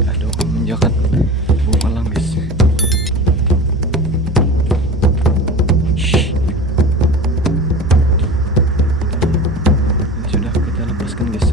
Ada orang menjakat bom alam guys. Shh. Ini sudah kita lepaskan guys.